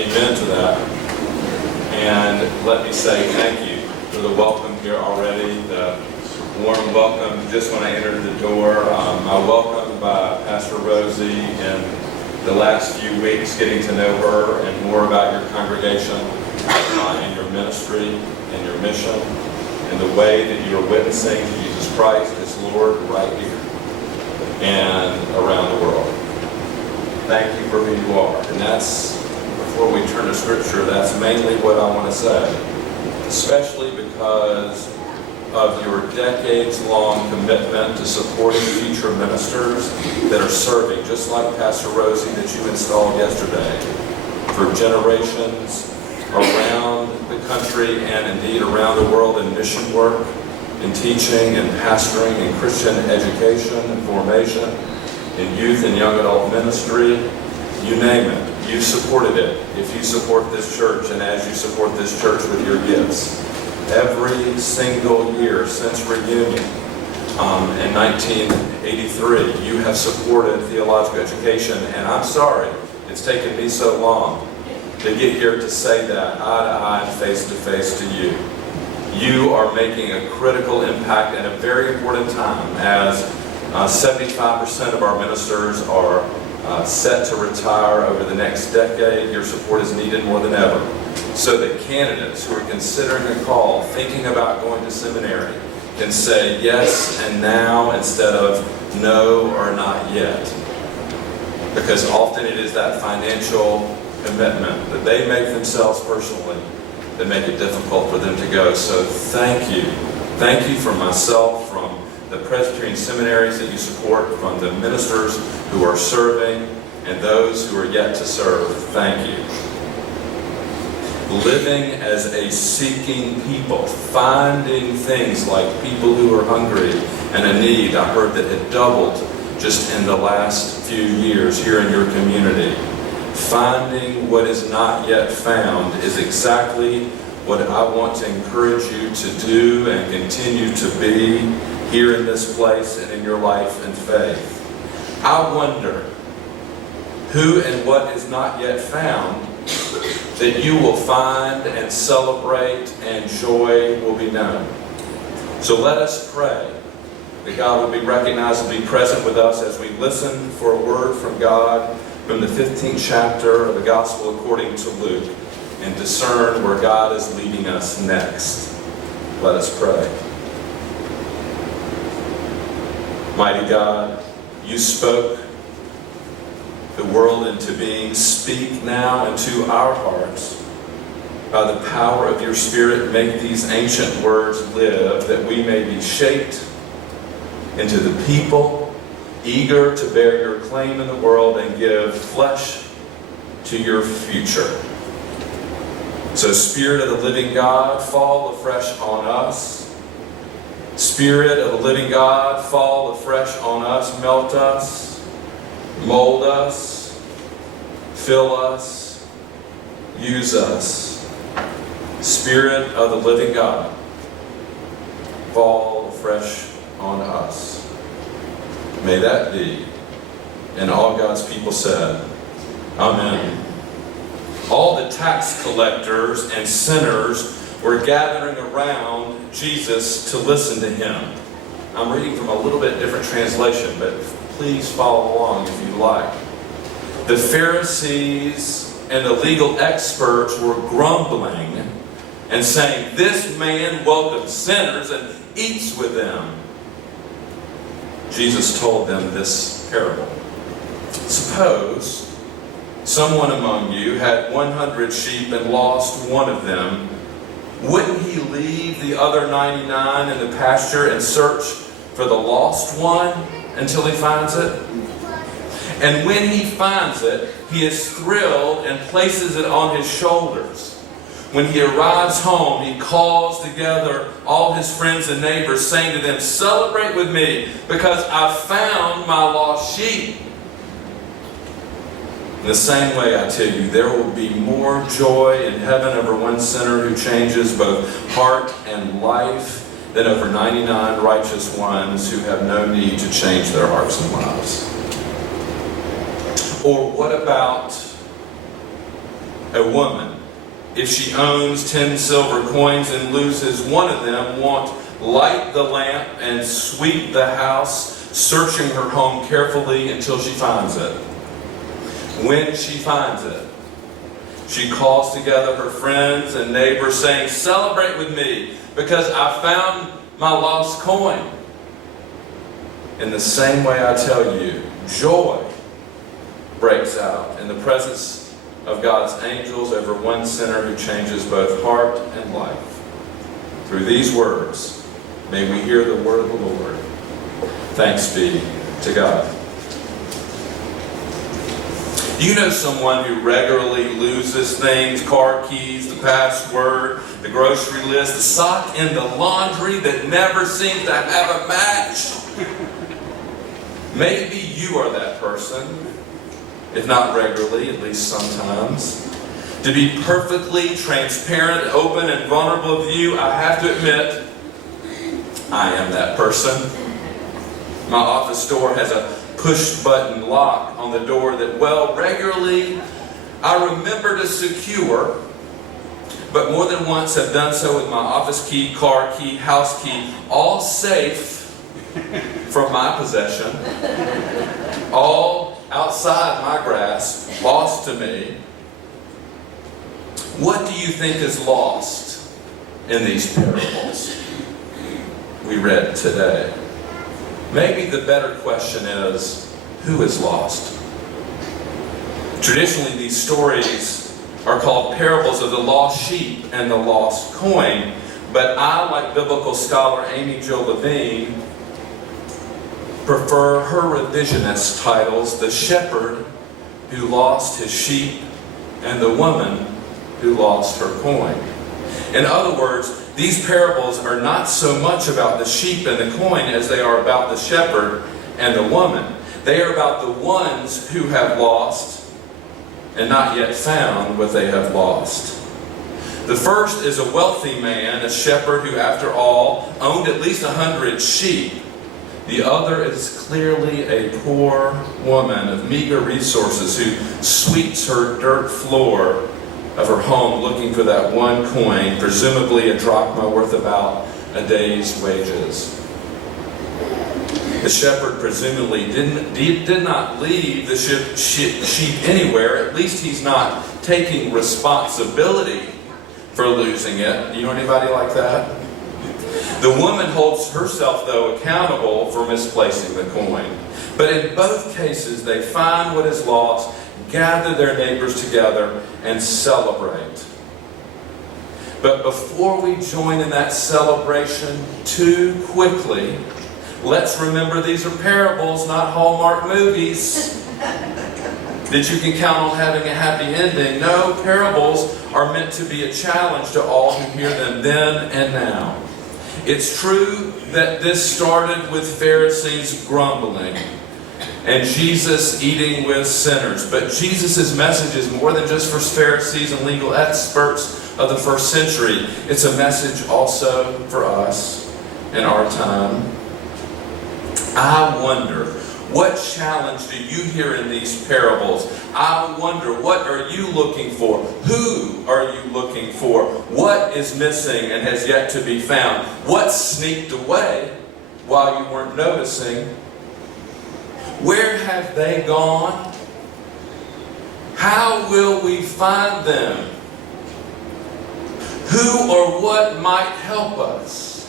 amen to that. And let me say thank you for the welcome here already, the warm welcome just when I entered the door. I welcomed by Pastor Rosie in the last few weeks, getting to know her and more about your congregation and your ministry and your mission and the way that you are witnessing to Jesus Christ as Lord right here and around the world. Thank you for who you are. And that's, before we turn to Scripture, that's mainly what I want to say, especially because of your decades-long commitment to supporting future ministers that are serving, just like Pastor Rosie that you installed yesterday, for generations around the country and indeed around the world in mission work, in teaching and pastoring, in Christian education and formation, in youth and young adult ministry, you name it. You've supported it. If you support this church and as you support this church with your gifts. Every single year since reunion in 1983, you have supported theological education, and I'm sorry it's taken me so long to get here to say that eye to eye and face to face to you. You are making a critical impact at a very important time as 75% of our ministers are set to retire over the next decade. Your support is needed more than ever. So that candidates who are considering a call, thinking about going to seminary, can say yes and now instead of no or not yet. Because often it is that financial commitment that they make themselves personally that make it difficult for them to go. So thank you. Thank you from myself, from the Presbyterian seminaries that you support, from the ministers who are serving, and those who are yet to serve. Thank you. Living as a seeking people, finding things like people who are hungry and a need, I heard that had doubled just in the last few years here in your community. Finding what is not yet found is exactly what I want to encourage you to do and continue to be here in this place and in your life and faith. I wonder who and what is not yet found that you will find and celebrate and joy will be known. So let us pray that God will be recognized and be present with us as we listen for a word from God from the 15th chapter of the Gospel according to Luke and discern where God is leading us next. Let us pray. Mighty God, you spoke the world into being. Speak now into our hearts. By the power of your Spirit, make these ancient words live, that we may be shaped into the people eager to bear your claim in the world and give flesh to your future. So, Spirit of the living God, fall afresh on us. Spirit of the living God, fall afresh on us, melt us, mold us, fill us, use us. Spirit of the living God, fall afresh on us. May that be. And all God's people said, Amen. All the tax collectors and sinners were gathering around Jesus to listen to him. I'm reading from a little bit different translation, but please follow along if you like. The Pharisees and the legal experts were grumbling and saying, "This man welcomes sinners and eats with them." Jesus told them this parable. Suppose someone among you had 100 sheep and lost one of them. Wouldn't he leave the other 99 in the pasture and search for the lost one until he finds it? And when he finds it, he is thrilled and places it on his shoulders. When he arrives home, he calls together all his friends and neighbors, saying to them, "Celebrate with me, because I found my lost sheep." In the same way, I tell you, there will be more joy in heaven over one sinner who changes both heart and life than over 99 righteous ones who have no need to change their hearts and lives. Or what about A woman, if she owns 10 silver coins and loses one of them, won't light the lamp and sweep the house, searching her home carefully until she finds it. When she finds it, she calls together her friends and neighbors, saying, "Celebrate with me, because I found my lost coin." In the same way, I tell you, joy breaks out in the presence of God's angels over one sinner who changes both heart and life. Through these words, may we hear the word of the Lord. Thanks be to God. You know someone who regularly loses things: car keys, the password, the grocery list, the sock in the laundry that never seems to have a match? Maybe you are that person, if not regularly, at least sometimes. To be perfectly transparent, open, and vulnerable with you, I have to admit, I am that person. My office door has a push-button lock on the door that, well, regularly I remember to secure, but more than once have done so with my office key, car key, house key, all safe from my possession, all outside my grasp, lost to me. What do you think is lost in these parables we read today? Maybe the better question is, who is lost? Traditionally, these stories are called parables of the lost sheep and the lost coin, but I, like biblical scholar Amy Jo Levine, prefer her revisionist titles: the shepherd who lost his sheep and the woman who lost her coin. In other words, these parables are not so much about the sheep and the coin as they are about the shepherd and the woman. They are about the ones who have lost and not yet found what they have lost. The first is a wealthy man, a shepherd who, after all, owned at least 100 sheep. The other is clearly a poor woman of meager resources who sweeps her dirt floor of her home looking for that one coin, presumably a drachma worth about a day's wages. The shepherd presumably did not leave the sheep anywhere. At least he's not taking responsibility for losing it. You know anybody like that? The woman holds herself, though, accountable for misplacing the coin. But in both cases, they find what is lost, gather their neighbors together, and celebrate. But before we join in that celebration too quickly, let's remember these are parables, not Hallmark movies that you can count on having a happy ending. No, parables are meant to be a challenge to all who hear them then and now. It's true that this started with Pharisees grumbling and Jesus eating with sinners. But Jesus' message is more than just for Pharisees and legal experts of the first century. It's a message also for us in our time. I wonder, what challenge do you hear in these parables? I wonder, what are you looking for? Who are you looking for? What is missing and has yet to be found? What sneaked away while you weren't noticing? Where have they gone? How will we find them? Who or what might help us?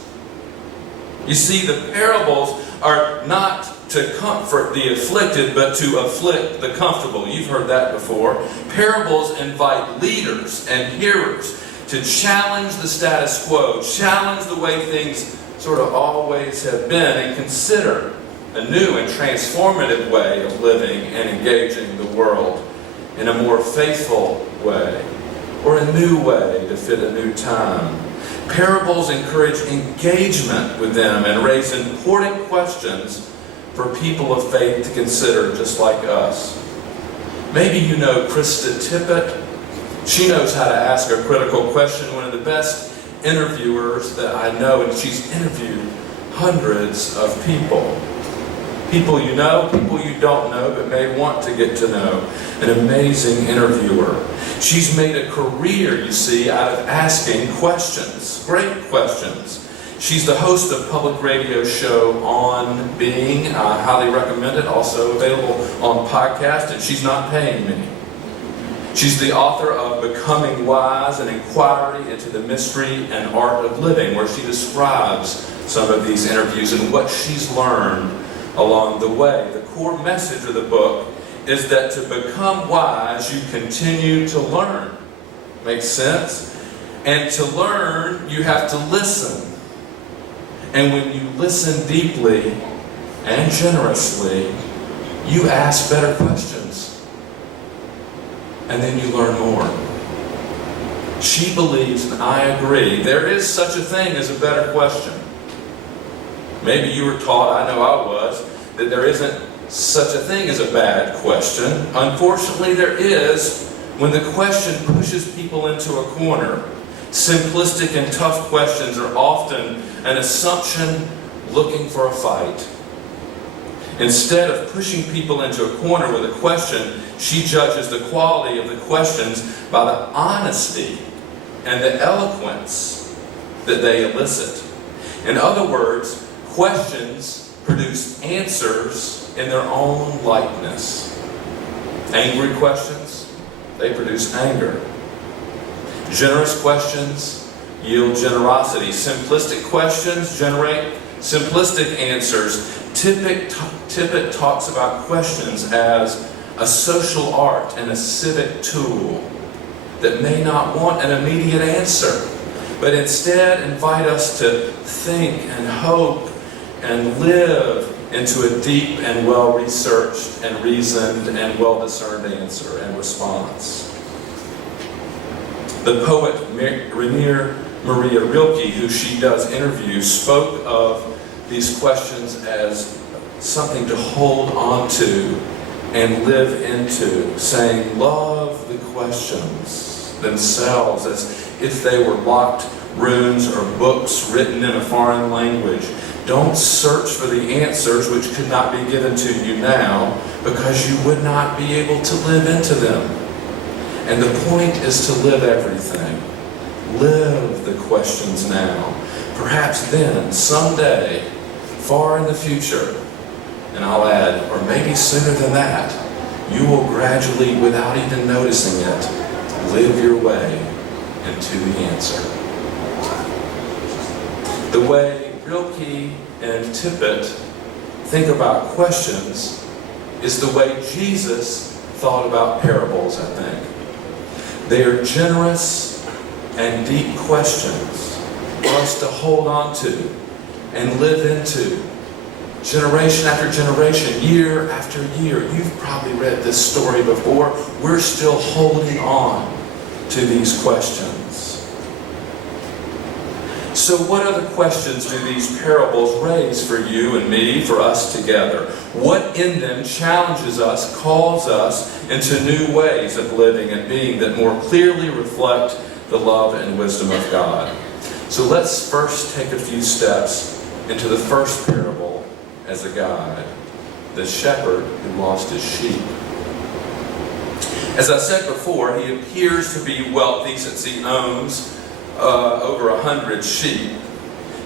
You see, the parables are not to comfort the afflicted, but to afflict the comfortable. You've heard that before. Parables invite leaders and hearers to challenge the status quo, challenge the way things sort of always have been, and consider a new and transformative way of living and engaging the world in a more faithful way, or a new way to fit a new time. Parables encourage engagement with them and raise important questions for people of faith to consider, just like us. Maybe you know Krista Tippett. She knows how to ask a critical question, one of the best interviewers that I know, and she's interviewed hundreds of people. People you know, people you don't know, but may want to get to know. An amazing interviewer. She's made a career, you see, out of asking questions. Great questions. She's the host of public radio show On Being. I highly recommend it. Also available on podcast, and she's not paying me. She's the author of Becoming Wise, an inquiry into the mystery and art of living, where she describes some of these interviews and what she's learned along the way. The core message of the book is that to become wise, you continue to learn. Makes sense? And to learn, you have to listen. And when you listen deeply and generously, you ask better questions. And then you learn more. She believes, and I agree, there is such a thing as a better question. Maybe you were taught, I know I was, that there isn't such a thing as a bad question. Unfortunately, there is when the question pushes people into a corner. Simplistic and tough questions are often an assumption looking for a fight. Instead of pushing people into a corner with a question, she judges the quality of the questions by the honesty and the eloquence that they elicit. In other words, questions produce answers in their own likeness. Angry questions, they produce anger. Generous questions yield generosity. Simplistic questions generate simplistic answers. Tippett talks about questions as a social art and a civic tool that may not want an immediate answer, but instead invite us to think and hope and live into a deep and well-researched and reasoned and well-discerned answer and response. The poet Rainer Maria Rilke, who she does interview, spoke of these questions as something to hold on to and live into, saying, love the questions themselves as if they were locked runes or books written in a foreign language. Don't search for the answers which could not be given to you now, because you would not be able to live into them. And the point is to live everything. Live the questions now. Perhaps then, someday, far in the future, and I'll add, or maybe sooner than that, you will gradually, without even noticing it, live your way into the answer. The way Rilke and Tippett think about questions is the way Jesus thought about parables, I think. They are generous and deep questions for us to hold on to and live into. Generation after generation, year after year. You've probably read this story before. We're still holding on to these questions. So what other questions do these parables raise for you and me, for us together? What in them challenges us, calls us into new ways of living and being that more clearly reflect the love and wisdom of God? So let's first take a few steps into the first parable as a guide. The shepherd who lost his sheep. As I said before, he appears to be wealthy since he owns over 100 sheep.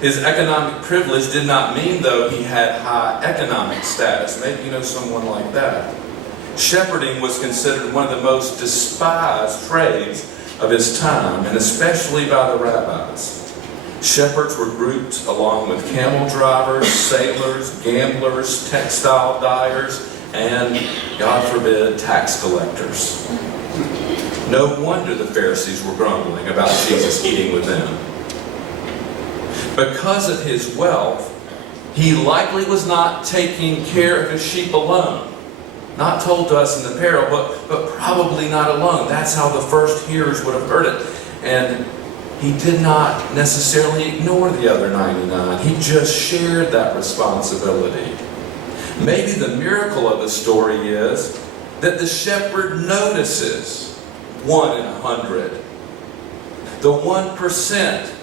His economic privilege did not mean, though, he had high economic status. Maybe you know someone like that. Shepherding was considered one of the most despised trades of his time, and especially by the rabbis. Shepherds were grouped along with camel drivers, sailors, gamblers, textile dyers, and, God forbid, tax collectors. No wonder the Pharisees were grumbling about Jesus eating with them. Because of his wealth, he likely was not taking care of his sheep alone. Not told to us in the parable, but probably not alone. That's how the first hearers would have heard it. And he did not necessarily ignore the other 99. He just shared that responsibility. Maybe the miracle of the story is that the shepherd notices 1 in 100. The 1%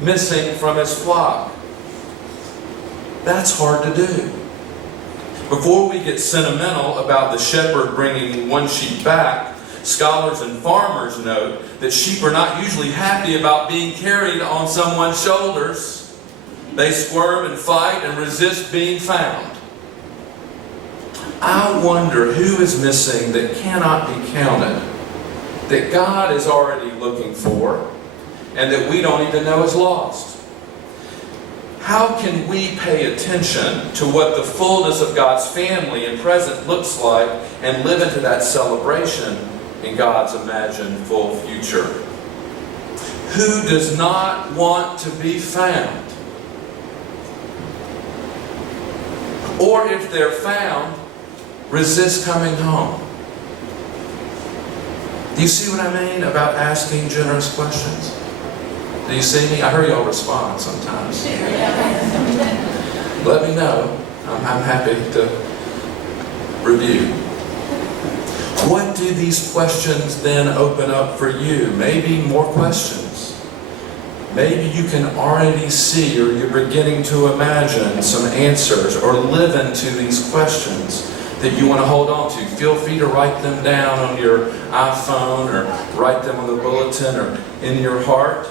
missing from his flock. That's hard to do. Before we get sentimental about the shepherd bringing one sheep back, scholars and farmers note that sheep are not usually happy about being carried on someone's shoulders. They squirm and fight and resist being found. I wonder who is missing that cannot be counted, that God is already looking for, and that we don't even know is lost. How can we pay attention to what the fullness of God's family and present looks like and live into that celebration in God's imagined full future? Who does not want to be found? Or if they're found, resist coming home? Do you see what I mean about asking generous questions? Do you see me? I hear y'all respond sometimes. Let me know. I'm happy to review. What do these questions then open up for you? Maybe more questions. Maybe you can already see, or you're beginning to imagine some answers or live into these questions that you want to hold on to. Feel free to write them down on your iPhone or write them on the bulletin or in your heart.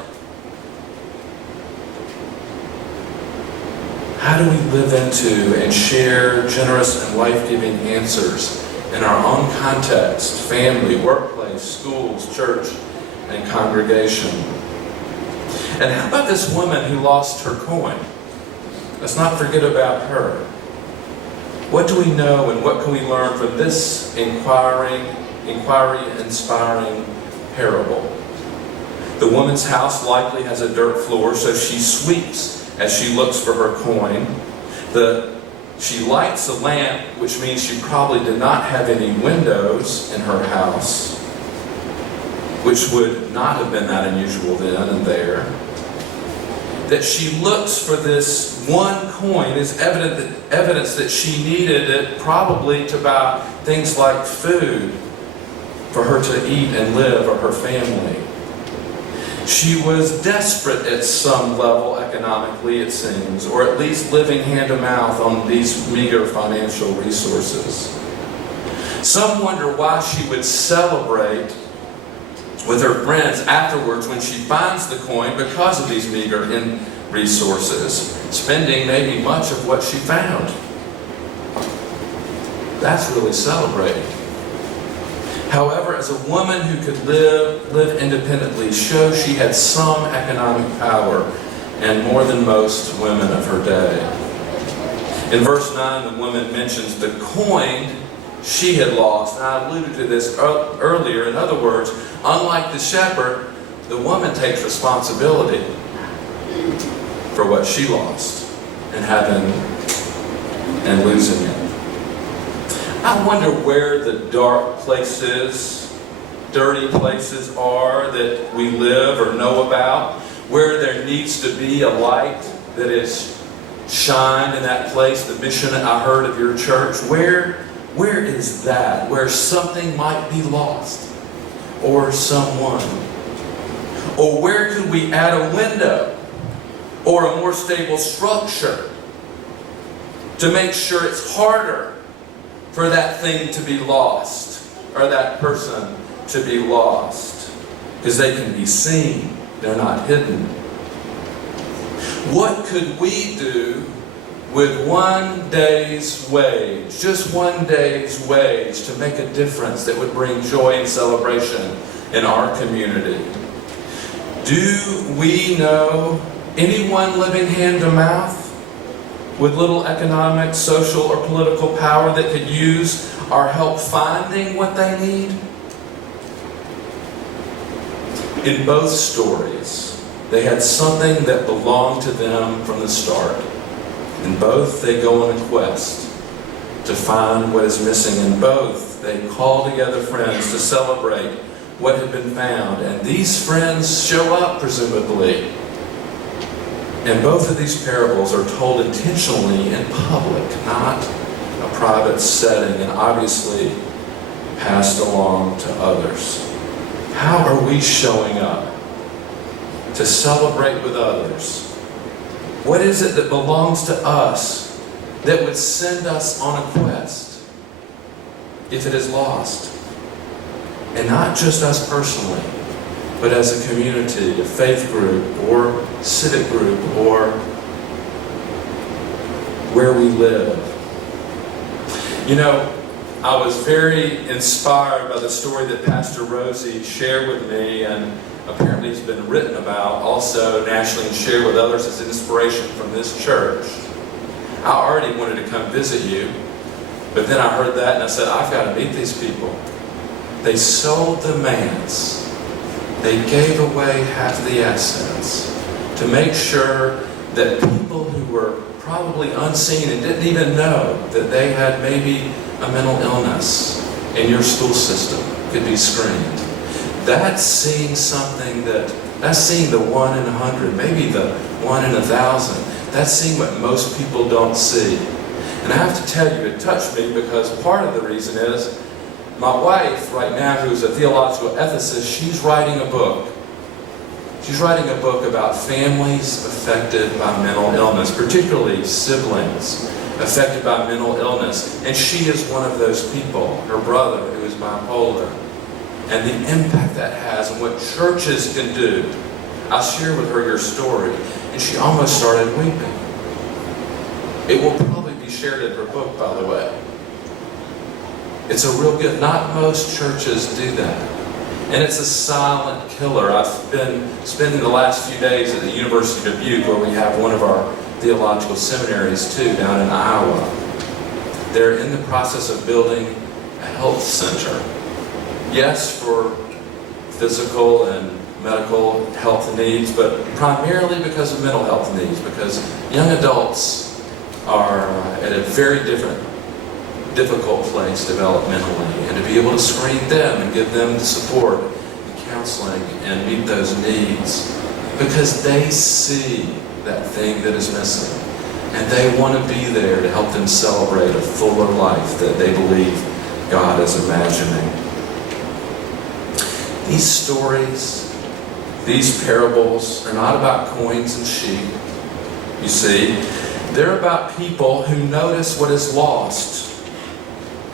How do we live into and share generous and life-giving answers in our own context, family, workplace, schools, church, and congregation? And how about this woman who lost her coin? Let's not forget about her. What do we know and what can we learn from this inquiry-inspiring parable? The woman's house likely has a dirt floor, so she sweeps as she looks for her coin. She lights a lamp, which means she probably did not have any windows in her house, which would not have been that unusual then and there. That she looks for this one coin is evidence that she needed it probably to buy things like food for her to eat and live, or her family. She was desperate at some level economically, it seems, or at least living hand to mouth on these meager financial resources. Some wonder why she would celebrate with her friends afterwards when she finds the coin because of these meager resources, spending maybe much of what she found. That's really celebrating. However, as a woman who could live independently, shows she had some economic power, and more than most women of her day. In verse 9, the woman mentions the coin she had lost. And I alluded to this earlier. In other words, unlike the shepherd, the woman takes responsibility for what she lost and losing it. I wonder where the dark places, dirty places are that we live or know about, where there needs to be a light that is shined in that place, the mission I heard of your church. Where is that? Where something might be lost, or someone? Or where could we add a window or a more stable structure to make sure it's harder for that thing to be lost, or that person to be lost? Because they can be seen, they're not hidden. What could we do with one day's wage, just one day's wage, to make a difference that would bring joy and celebration in our community? Do we know anyone living hand to mouth with little economic, social, or political power that could use our help finding what they need? In both stories, they had something that belonged to them from the start. In both, they go on a quest to find what is missing. In both, they call together friends to celebrate what had been found. And these friends show up, presumably. And both of these parables are told intentionally in public, not a private setting, and obviously passed along to others. How are we showing up to celebrate with others? What is it that belongs to us that would send us on a quest if it is lost. And not just us personally, but as a community, a faith group, or civic group, or where we live. You know, I was very inspired by the story that Pastor Rosie shared with me, and apparently it's been written about also nationally and shared with others as inspiration from this church. I already wanted to come visit you, but then I heard that and I said, I've got to meet these people. They sold the manse. They gave away half the assets to make sure that people who were probably unseen and didn't even know that they had maybe a mental illness in your school system could be screened. That's seeing something that's seeing the 1 in 100, maybe the 1 in 1,000. That's seeing what most people don't see. And I have to tell you, it touched me because part of the reason is my wife right now, who's a theological ethicist, she's writing a book. She's writing a book about families affected by mental illness, particularly siblings affected by mental illness. And she is one of those people, her brother, who is bipolar. And the impact that has and what churches can do. I shared with her your story, and she almost started weeping. It will probably be shared in her book, by the way. It's a real gift. Not most churches do that. And it's a silent killer. I've been spending the last few days at the University of Dubuque, where we have one of our theological seminaries too, down in Iowa. They're in the process of building a health center. Yes, for physical and medical health needs, but primarily because of mental health needs, because young adults are at a very difficult place developmentally, and to be able to screen them and give them the support and counseling and meet those needs, because they see that thing that is missing, and they want to be there to help them celebrate a fuller life that they believe God is imagining. These stories, these parables are not about coins and sheep, you see. They're about people who notice what is lost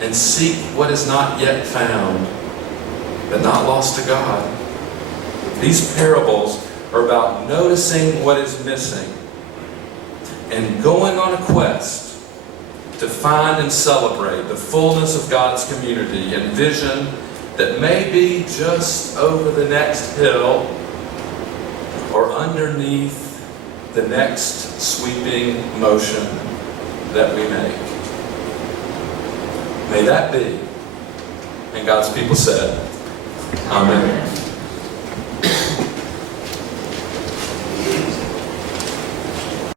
and seek what is not yet found, but not lost to God. These parables are about noticing what is missing and going on a quest to find and celebrate the fullness of God's community and vision that may be just over the next hill or underneath the next sweeping motion that we make. May that be. And God's people said, Amen.